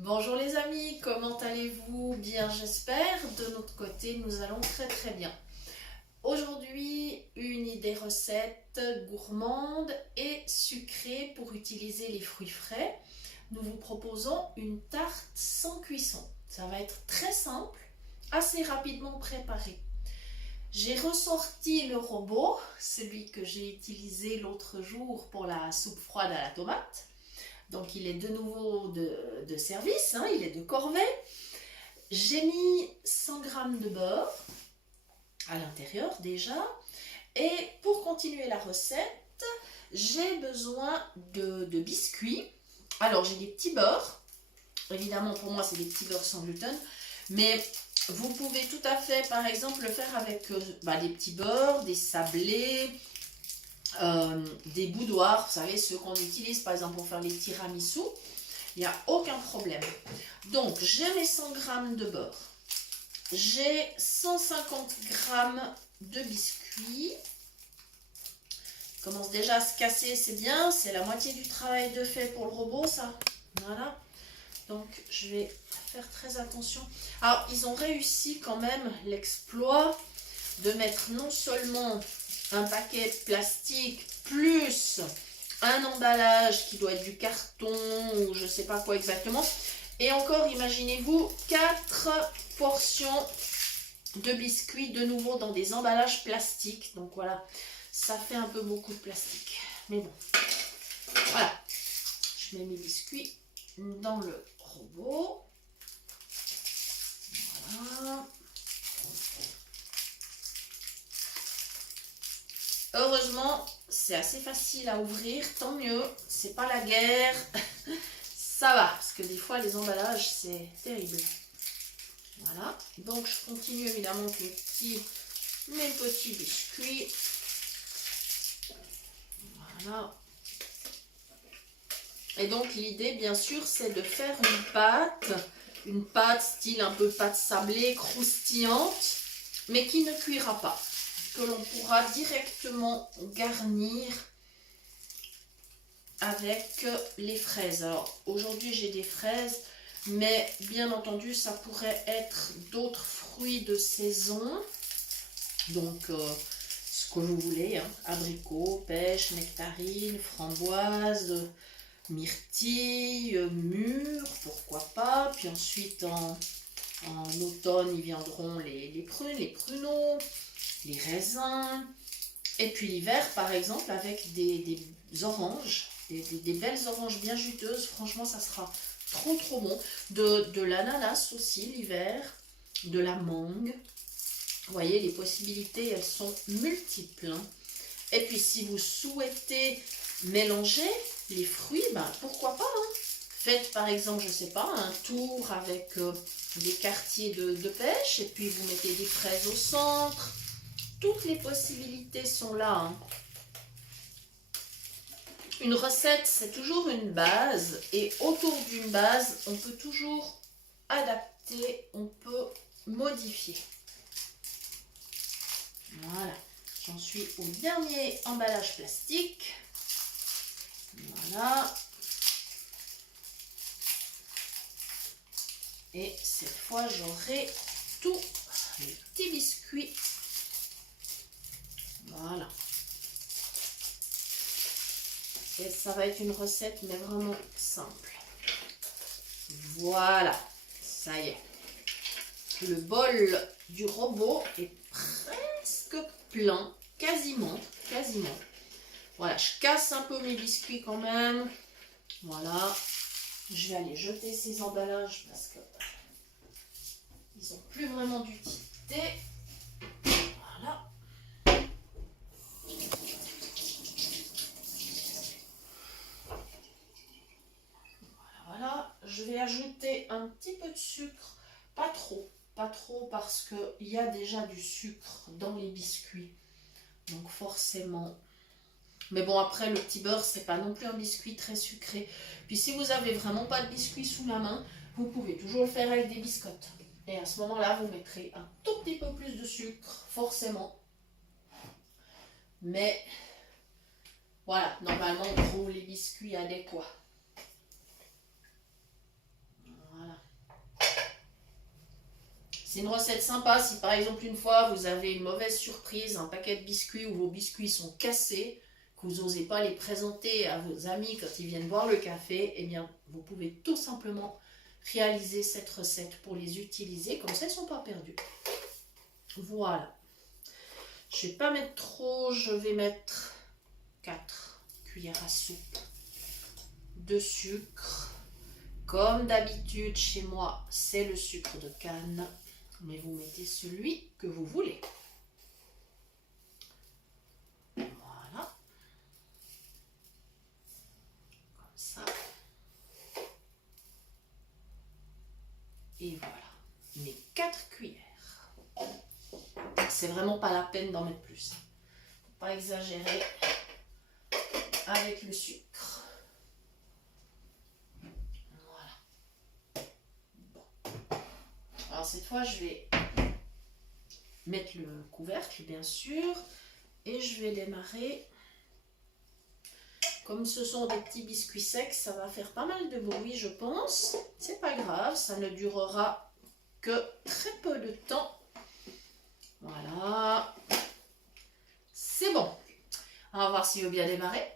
Bonjour les amis, comment allez-vous? Bien j'espère. De notre côté, nous allons très bien. Aujourd'hui, une idée recette gourmande et sucrée pour utiliser les fruits frais. Nous vous proposons une tarte sans cuisson. Ça va être très simple, assez rapidement préparé. J'ai ressorti le robot, celui que j'ai utilisé l'autre jour pour la soupe froide à la tomate. Donc il est de nouveau de service, hein, il est de corvée. J'ai mis 100 g de beurre à l'intérieur déjà. Et pour continuer la recette, j'ai besoin de biscuits. Alors j'ai des petits beurres. Évidemment pour moi c'est des petits beurres sans gluten. Mais vous pouvez tout à fait par exemple le faire avec des petits beurres, des sablés, des boudoirs, vous savez, ceux qu'on utilise par exemple pour faire les tiramisu, il n'y a aucun problème. Donc j'ai mes 100 g de beurre, j'ai 150 g de biscuits, il commence déjà à se casser, c'est bien, c'est la moitié du travail de fait pour le robot ça, voilà. Donc je vais faire très attention. Alors ils ont réussi quand même l'exploit de mettre non seulement un paquet plastique plus un emballage qui doit être du carton ou je sais pas quoi exactement. Et encore, imaginez-vous 4 portions de biscuits de nouveau dans des emballages plastiques. Donc voilà, ça fait un peu beaucoup de plastique. Mais bon, voilà. Je mets mes biscuits dans le robot. Voilà. Heureusement, c'est assez facile à ouvrir, tant mieux, c'est pas la guerre, ça va, parce que des fois les emballages c'est terrible. Voilà, donc je continue évidemment avec mes petits biscuits. Voilà. Et donc l'idée bien sûr c'est de faire une pâte style un peu pâte sablée, croustillante, mais qui ne cuira pas, que l'on pourra directement garnir avec les fraises. Alors aujourd'hui j'ai des fraises, mais bien entendu ça pourrait être d'autres fruits de saison, donc ce que vous voulez, hein. Abricots, pêches, nectarines, framboises, myrtilles, mûres, pourquoi pas. Puis ensuite en automne ils viendront les prunes, les pruneaux, les raisins. Et puis l'hiver par exemple avec des oranges, des belles oranges bien juteuses, franchement ça sera trop bon. De l'ananas aussi l'hiver, de la mangue. Vous voyez, les possibilités elles sont multiples. Et puis si vous souhaitez mélanger les fruits, pourquoi pas, hein. Faites par exemple, je sais pas, un tour avec des quartiers de pêche et puis vous mettez des fraises au centre. Toutes les possibilités sont là, hein. Une recette, c'est toujours une base et autour d'une base, on peut toujours adapter, on peut modifier. Voilà, j'en suis au dernier emballage plastique. Voilà. Et cette fois, j'aurai tous les petits biscuits. Voilà. Et ça va être une recette, mais vraiment simple. Voilà, ça y est. Le bol du robot est presque plein, quasiment. Voilà, je casse un peu mes biscuits quand même. Voilà. Je vais aller jeter ces emballages parce que ils n'ont plus vraiment d'utilité. Voilà. Voilà, je vais ajouter un petit peu de sucre, pas trop parce qu'il y a déjà du sucre dans les biscuits, donc forcément. Mais bon, après le petit beurre c'est pas non plus un biscuit très sucré. Puis si vous avez vraiment pas de biscuit sous la main, vous pouvez toujours le faire avec des biscottes. Et à ce moment-là, vous mettrez un tout petit peu plus de sucre, forcément. Mais voilà, normalement on trouve les biscuits adéquats. C'est une recette sympa si par exemple une fois vous avez une mauvaise surprise, un paquet de biscuits où vos biscuits sont cassés, que vous n'osez pas les présenter à vos amis quand ils viennent boire le café, eh bien vous pouvez tout simplement réaliser cette recette pour les utiliser, comme ça ils ne sont pas perdus. Voilà. Je ne vais pas mettre trop, je vais mettre 4 cuillères à soupe de sucre. Comme d'habitude chez moi, c'est le sucre de canne, mais vous mettez celui que vous voulez. Voilà. Comme ça. Et voilà. Mes 4 cuillères. C'est vraiment pas la peine d'en mettre plus. Faut pas exagérer avec le sucre. Voilà. Bon. Alors cette fois, je vais mettre le couvercle, bien sûr, et je vais démarrer. Comme ce sont des petits biscuits secs, ça va faire pas mal de bruit, je pense. C'est pas grave, ça ne durera que très peu de temps. Voilà. C'est bon. On va voir s'il veut bien démarrer.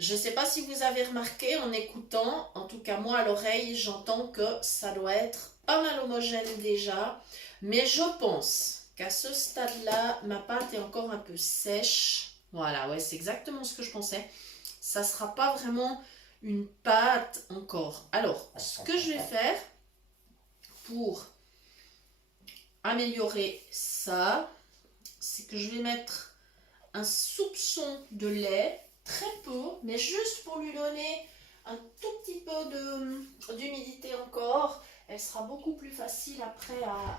Je ne sais pas si vous avez remarqué en écoutant, en tout cas moi à l'oreille, j'entends que ça doit être pas mal homogène déjà. Mais je pense qu'à ce stade-là, ma pâte est encore un peu sèche. Voilà, ouais, c'est exactement ce que je pensais. Ça ne sera pas vraiment une pâte encore. Alors, ce que je vais faire pour améliorer ça, c'est que je vais mettre un soupçon de lait. Très peu, mais juste pour lui donner un tout petit peu d'humidité encore. Elle sera beaucoup plus facile après à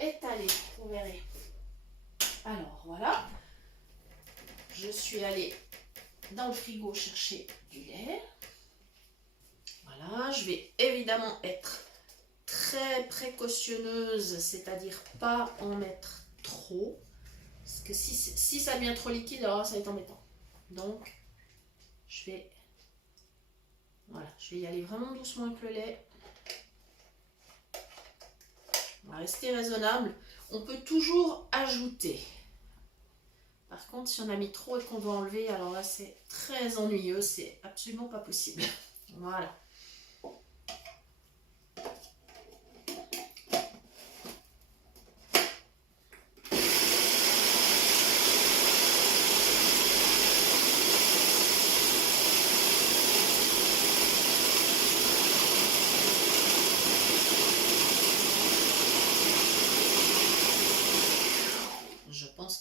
étaler, vous verrez. Alors voilà, je suis allée dans le frigo chercher du lait. Voilà, je vais évidemment être très précautionneuse, c'est-à-dire pas en mettre trop. Parce que si ça devient trop liquide, alors ça va être embêtant. Donc, je vais y aller vraiment doucement avec le lait. On va rester raisonnable. On peut toujours ajouter. Par contre, si on a mis trop et qu'on doit enlever, alors là, c'est très ennuyeux. C'est absolument pas possible. Voilà.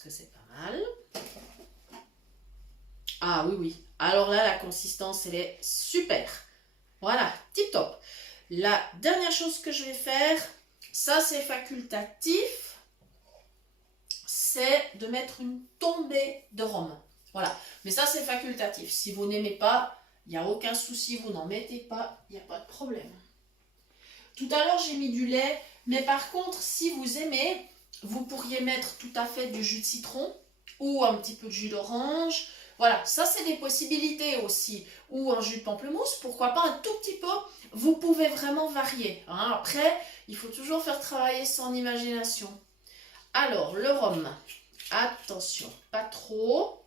Que c'est pas mal. Ah oui, oui. Alors là, la consistance, elle est super. Voilà, tip top. La dernière chose que je vais faire, ça c'est facultatif, c'est de mettre une tombée de rhum. Voilà, mais ça c'est facultatif. Si vous n'aimez pas, il n'y a aucun souci, vous n'en mettez pas, il n'y a pas de problème. Tout à l'heure, j'ai mis du lait, mais par contre, si vous aimez, vous pourriez mettre tout à fait du jus de citron ou un petit peu de jus d'orange. Voilà, ça c'est des possibilités aussi. Ou un jus de pamplemousse, pourquoi pas un tout petit peu. Vous pouvez vraiment varier. Hein. Après, il faut toujours faire travailler son imagination. Alors, le rhum. Attention, pas trop.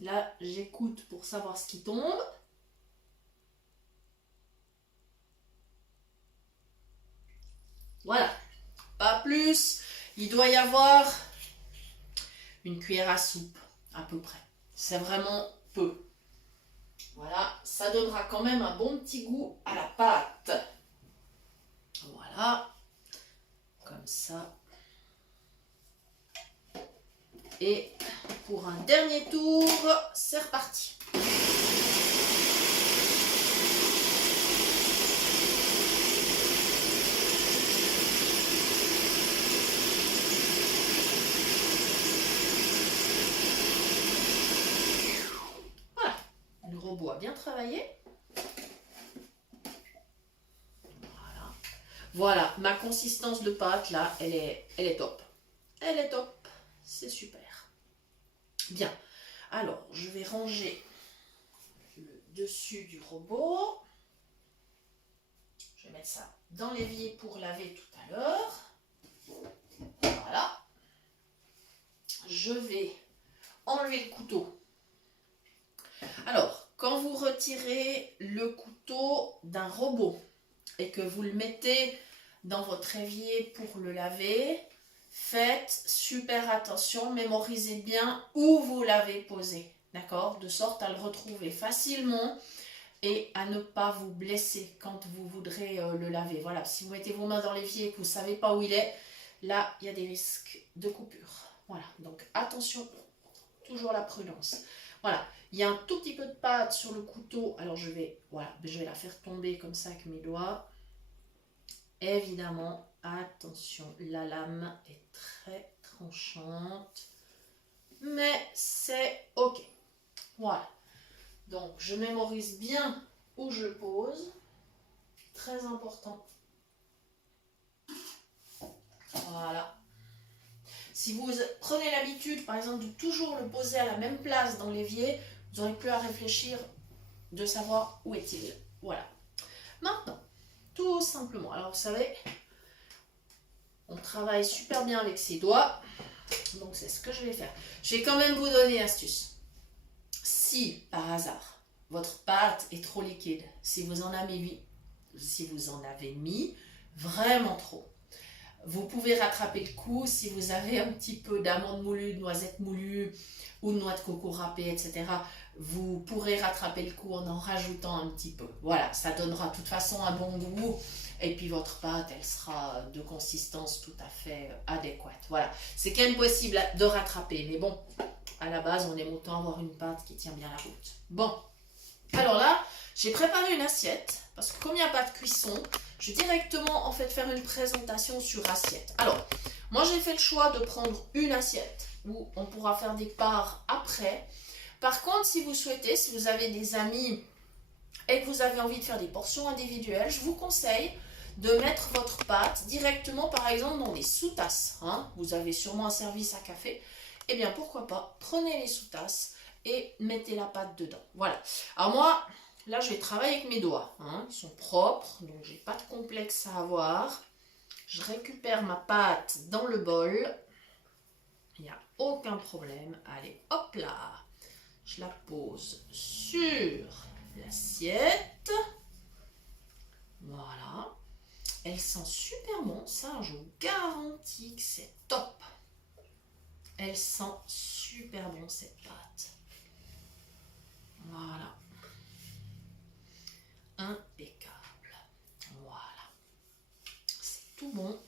Là, j'écoute pour savoir ce qui tombe. Voilà, pas plus. Il doit y avoir une cuillère à soupe, à peu près. C'est vraiment peu. Voilà, ça donnera quand même un bon petit goût à la pâte. Voilà, comme ça. Et pour un dernier tour, c'est reparti. doigts bien travaillés. Voilà. Voilà, ma consistance de pâte là, elle est top. Elle est top, c'est super. Bien, alors je vais ranger le dessus du robot. Je vais mettre ça dans l'évier pour laver tout à l'heure. Voilà. Je vais enlever le couteau. Alors, quand vous retirez le couteau d'un robot et que vous le mettez dans votre évier pour le laver, faites super attention, mémorisez bien où vous l'avez posé, d'accord? De sorte à le retrouver facilement et à ne pas vous blesser quand vous voudrez le laver. Voilà, si vous mettez vos mains dans l'évier et que vous ne savez pas où il est, là, il y a des risques de coupure. Voilà, donc attention, toujours la prudence. Voilà, il y a un tout petit peu de pâte sur le couteau. Alors je vais la faire tomber comme ça avec mes doigts. Évidemment, attention, la lame est très tranchante, mais c'est ok. Voilà, donc je mémorise bien où je le pose. Très important. Voilà. Si vous prenez l'habitude, par exemple, de toujours le poser à la même place dans l'évier, vous n'aurez plus à réfléchir de savoir où est-il. Voilà. Maintenant, tout simplement, alors vous savez, on travaille super bien avec ses doigts, donc c'est ce que je vais faire. Je vais quand même vous donner une astuce. Si, par hasard, votre pâte est trop liquide, si vous en avez mis vraiment trop, vous pouvez rattraper le coup si vous avez un petit peu d'amandes moulues, de noisettes moulues ou de noix de coco râpées, etc. Vous pourrez rattraper le coup en rajoutant un petit peu. Voilà, ça donnera de toute façon un bon goût et puis votre pâte, elle sera de consistance tout à fait adéquate. Voilà, c'est quand même possible de rattraper, mais bon, à la base, on aime autant avoir une pâte qui tient bien la route. Bon, alors là, j'ai préparé une assiette parce que comme il n'y a pas de cuisson, je vais directement en fait faire une présentation sur assiette. Alors, moi j'ai fait le choix de prendre une assiette où on pourra faire des parts après. Par contre, si vous souhaitez, si vous avez des amis et que vous avez envie de faire des portions individuelles, je vous conseille de mettre votre pâte directement par exemple dans des sous-tasses. Vous avez sûrement un service à café. Eh bien, pourquoi pas, prenez les sous-tasses et mettez la pâte dedans. Voilà. Alors moi, là, je vais travailler avec mes doigts. Ils sont propres, donc j'ai pas de complexe à avoir. Je récupère ma pâte dans le bol. Il n'y a aucun problème. Allez, hop là. Je la pose sur l'assiette. Voilà. Elle sent super bon. Ça, je vous garantis que c'est top. Elle sent super bon cette pâte. Voilà. Impeccable. Voilà. C'est tout bon.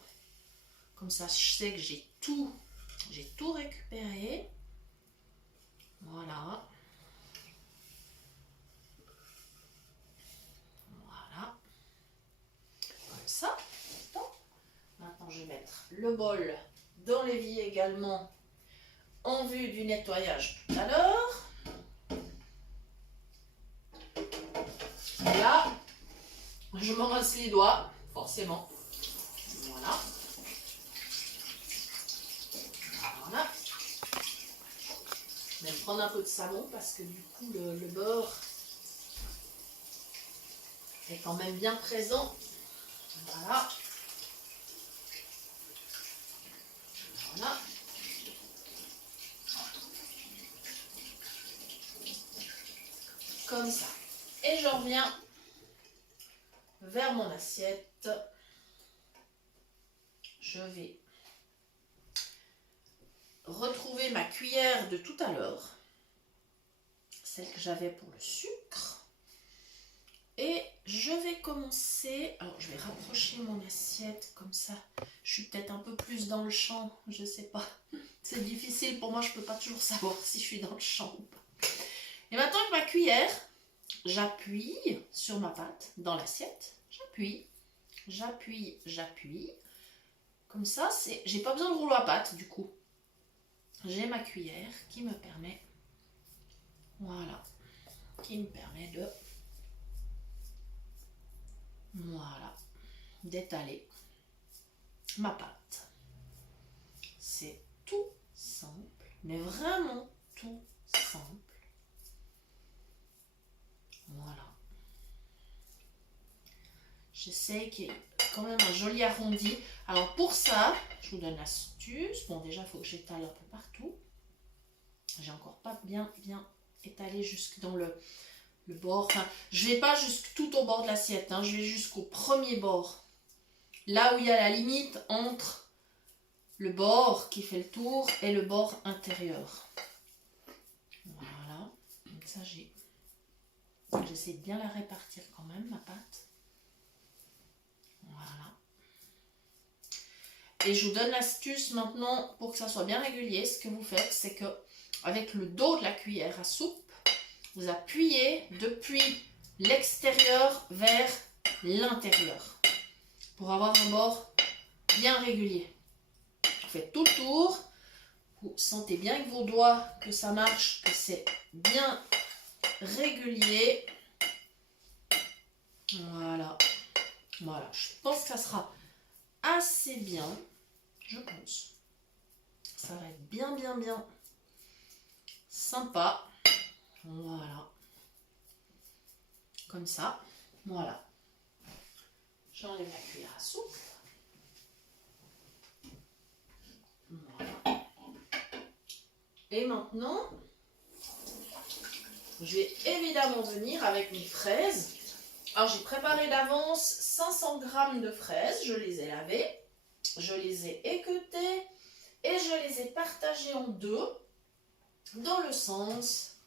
Comme ça, je sais que j'ai tout récupéré. Voilà. Voilà. Comme ça. Maintenant, je vais mettre le bol dans l'évier également en vue du nettoyage tout à l'heure. Et là, je me rince les doigts, forcément. Voilà. Voilà. Je vais prendre un peu de savon parce que du coup, le beurre est quand même bien présent. Voilà. Voilà. Comme ça. Et je reviens vers mon assiette. Je vais retrouver ma cuillère de tout à l'heure, celle que j'avais pour le sucre. Et je vais commencer, alors je vais rapprocher mon assiette comme ça. Je suis peut-être un peu plus dans le champ, je sais pas. C'est difficile pour moi, je peux pas toujours savoir si je suis dans le champ ou pas. Et maintenant avec ma cuillère, j'appuie sur ma pâte dans l'assiette. J'appuie, j'appuie, j'appuie. Comme ça, j'ai pas besoin de rouleau à pâte du coup. J'ai ma cuillère qui me permet, voilà, qui me permet de, voilà, d'étaler ma pâte. C'est tout simple, mais vraiment tout simple. Voilà. J'essaie qu'il y ait quand même un joli arrondi. Alors pour ça, je vous donne l'astuce. Bon, déjà, il faut que j'étale un peu partout. J'ai encore pas bien étalé jusque dans le bord. Enfin, je vais pas jusque tout au bord de l'assiette. Hein. Je vais jusqu'au premier bord. Là où il y a la limite entre le bord qui fait le tour et le bord intérieur. Voilà. Donc ça, j'essaie de bien la répartir quand même, ma pâte. Voilà. Et je vous donne l'astuce maintenant pour que ça soit bien régulier. Ce que vous faites, c'est que avec le dos de la cuillère à soupe, vous appuyez depuis l'extérieur vers l'intérieur pour avoir un bord bien régulier. Vous faites tout le tour. Vous sentez bien avec vos doigts que ça marche, que c'est bien régulier. Voilà. Voilà. Je pense que ça sera assez bien. Je pense. Ça va être bien sympa. Voilà. Comme ça. Voilà. J'enlève la cuillère à soupe. Voilà. Et maintenant, je vais évidemment venir avec mes fraises. Alors j'ai préparé d'avance 500 g de fraises. Je les ai lavées. Je les ai équeutées. Et je les ai partagées en deux. Dans le sens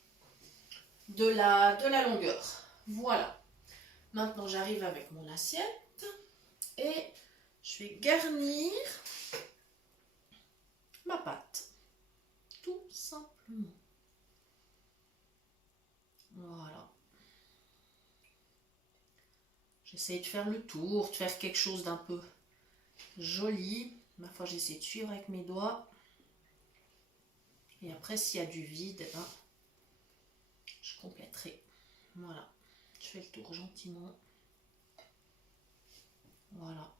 de la longueur. Voilà. Maintenant, j'arrive avec mon assiette et je vais garnir ma pâte. Tout simplement. Voilà. J'essaye de faire le tour, de faire quelque chose d'un peu joli. Ma foi, j'essaie de suivre avec mes doigts. Et après, s'il y a du vide, hein, je compléterai. Voilà. Je fais le tour gentiment. Voilà.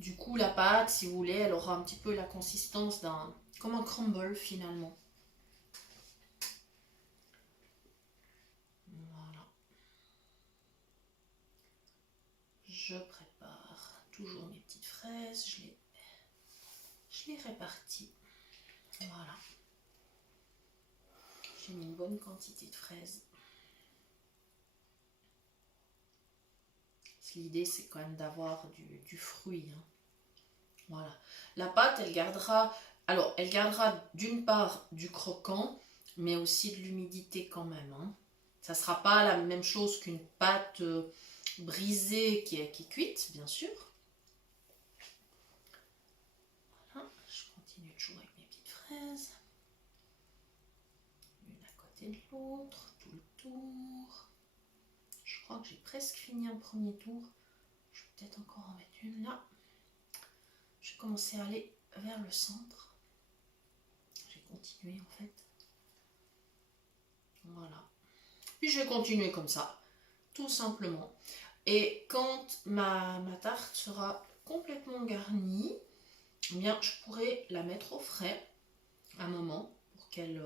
Du coup, la pâte, si vous voulez, elle aura un petit peu la consistance comme un crumble finalement. Voilà. Je prépare toujours mes petites fraises. Je les répartis. Voilà. J'ai mis une bonne quantité de fraises. L'idée, c'est quand même d'avoir du fruit. Hein. Voilà. La pâte, elle gardera d'une part du croquant, mais aussi de l'humidité quand même. Hein. Ça ne sera pas la même chose qu'une pâte brisée qui est cuite, bien sûr. Voilà. Je continue toujours avec mes petites fraises. Une à côté de l'autre, tout le tour. Je crois que j'ai presque fini un premier tour. Je vais peut-être encore en mettre une là. Je vais commencer à aller vers le centre. Je vais continuer en fait. Voilà. Puis je vais continuer comme ça, tout simplement. Et quand ma tarte sera complètement garnie, eh bien, je pourrai la mettre au frais un moment pour qu'elle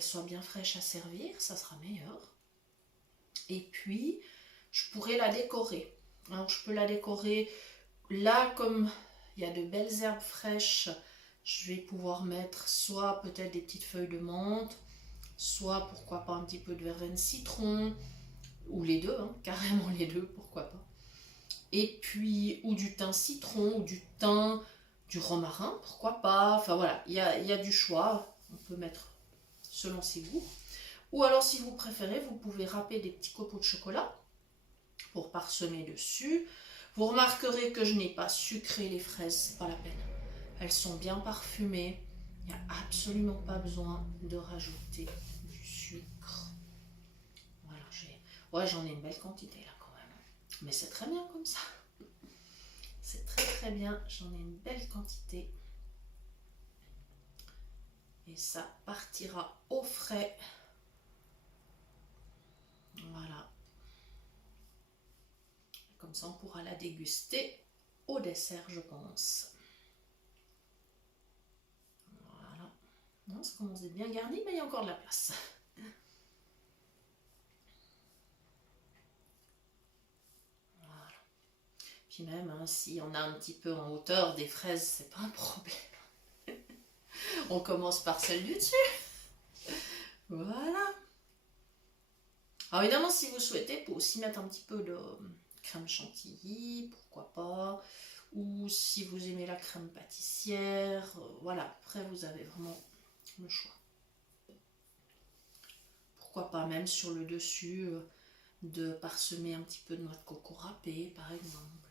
soit bien fraîche à servir. Ça sera meilleur. Et puis, je pourrais la décorer. Alors, je peux la décorer là, comme il y a de belles herbes fraîches, je vais pouvoir mettre soit peut-être des petites feuilles de menthe, soit pourquoi pas un petit peu de verveine citron, ou les deux, hein, carrément les deux, pourquoi pas. Et puis, ou du thym citron, ou du thym, du romarin, pourquoi pas. Enfin voilà, il y a du choix, on peut mettre selon ses goûts. Ou alors, si vous préférez, vous pouvez râper des petits copeaux de chocolat pour parsemer dessus. Vous remarquerez que je n'ai pas sucré les fraises, c'est pas la peine. Elles sont bien parfumées. Il n'y a absolument pas besoin de rajouter du sucre. Voilà, j'en ai une belle quantité là quand même. Mais c'est très bien comme ça. C'est très bien. J'en ai une belle quantité. Et ça partira au frais Voilà. Comme ça, on pourra la déguster au dessert, je pense. Voilà. Non, ça commence à être bien garni, mais il y a encore de la place. Voilà. Puis même, hein, si on a un petit peu en hauteur des fraises, c'est pas un problème. On commence par celle du dessus. Voilà. Alors évidemment, si vous souhaitez, vous pouvez aussi mettre un petit peu de crème chantilly, pourquoi pas. Ou si vous aimez la crème pâtissière, voilà. Après, vous avez vraiment le choix. Pourquoi pas même sur le dessus de parsemer un petit peu de noix de coco râpée, par exemple.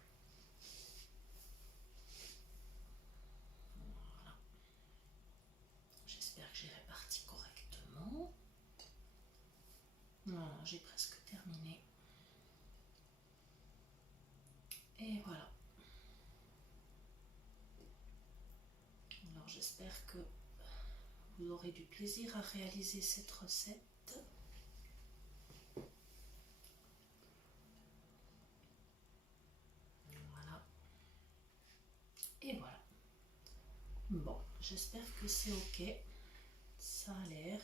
Voilà. J'espère que j'ai réparti correctement. Voilà, j'ai presque terminé. Et voilà. Alors j'espère que vous aurez du plaisir à réaliser cette recette. Voilà. Et voilà. Bon, j'espère que c'est ok. Ça a l'air.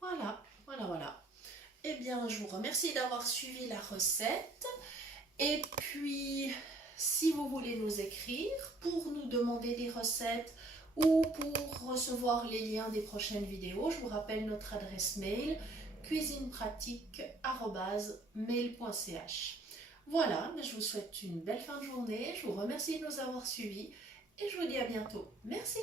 Voilà, voilà, voilà. Eh bien, je vous remercie d'avoir suivi la recette. Et puis, si vous voulez nous écrire pour nous demander des recettes ou pour recevoir les liens des prochaines vidéos, je vous rappelle notre adresse mail cuisinepratique@mail.ch. Voilà, je vous souhaite une belle fin de journée, je vous remercie de nous avoir suivis et je vous dis à bientôt. Merci.